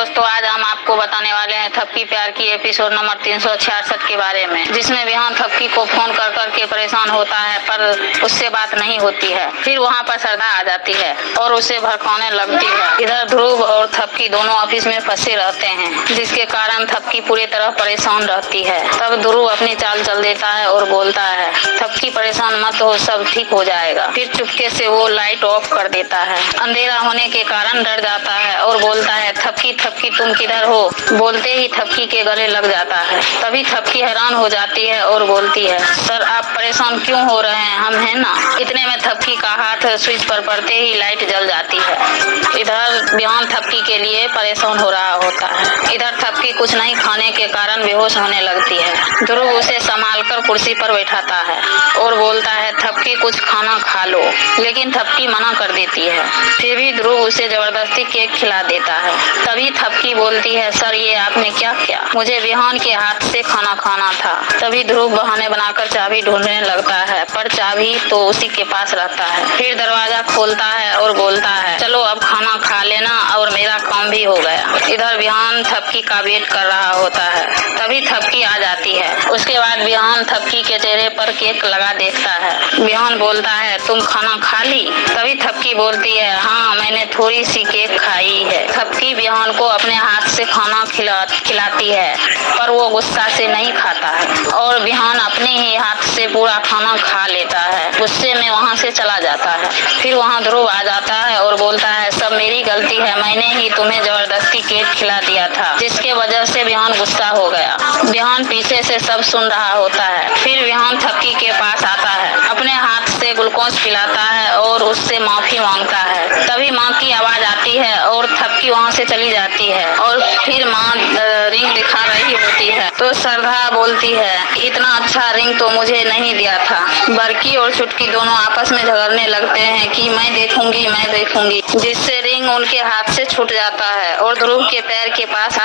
दोस्तों, आज हम आपको बताने वाले हैं थपकी प्यार की एपिसोड नंबर 366 के बारे में, जिसमें विहान थपकी को फोन कर कर के परेशान होता है पर उससे बात नहीं होती है। फिर वहाँ पर श्रद्धा आ जाती है और उसे भड़काने लगती है। इधर ध्रुव और थपकी दोनों ऑफिस में फंसे रहते हैं, जिसके कारण थपकी पूरी तरह परेशान रहती है। तब ध्रुव अपनी चाल चल देता है और बोलता है, थपकी परेशान मत हो, सब ठीक हो जाएगा। फिर चुपके से वो लाइट ऑफ कर देता है। अंधेरा होने के कारण डर जाता है और बोलता है, थपकी तुम किधर हो? बोलते ही थपकी के गले लग जाता है। तभी थपकी हैरान हो जाती है और बोलती है, सर आप परेशान क्यों हो रहे हैं, हम हैं ना। इतने में थपकी का हाथ स्विच पर पड़ते ही लाइट जल जाती है। इधर विहान थपकी के लिए परेशान हो रहा होता है। इधर थपकी कुछ नहीं खाने के कारण बेहोश होने लगती है। ध्रुव उसे संभाल कर कुर्सी पर बैठाता है और बोलता है, थपकी कुछ खाना खा लो। लेकिन थपकी मना कर देती है। फिर भी ध्रुव उसे जबरदस्ती केक खिला देता है। तभी थपकी बोलती है, सर ये आपने क्या किया? मुझे विहान के हाथ से खाना खाना था। तभी ध्रुव बहाने बनाकर चाबी ढूंढने लगता है, पर चाबी तो उसी के पास रहता है। फिर दरवाजा खोलता है और बोलता है, चलो अब खाना खा लेना और मेरा काम भी हो गया। इधर विहान थपकी का वेट कर रहा होता है। तभी थपकी आ जाती है। उसके बाद विहान थपकी के चेहरे पर केक लगा देखता है। विहान बोलता है, तुम खाना खा ली? तभी थपकी बोलती है, हाँ मैंने थोड़ी सी केक खाई है। थपकी विहान को अपने हाथ से खाना खिलाती है, पर वो गुस्सा से नहीं खाता है और विहान अपने ही हाथ से पूरा खाना खा लेता है। गुस्से में वहाँ से चला जाता है। फिर वहाँ ध्रुव आ जाता है और बोलता है, सब मेरी गलती है, मैंने ही तुम्हें जबरदस्ती केक खिला दिया था, जिसके वजह से विहान गुस्सा हो गया। विहान पीछे से सब सुन रहा होता है। फिर विहान थपकी के पास आता है, अपने हाथ से ग्लूकोज पिलाता है और उससे माफी मांगता है। तभी माँ की आवाज आती है और थपकी वहाँ से चली जाती है और फिर माँ रिंग दिखा रही होती है तो श्रद्धा बोलती है, इतना अच्छा रिंग तो मुझे नहीं दिया था। बड़की और छुटकी दोनों आपस में झगड़ने लगते हैं कि मैं देखूंगी, जिससे रिंग उनके हाथ से छूट जाता है और ध्रुव के पैर के पास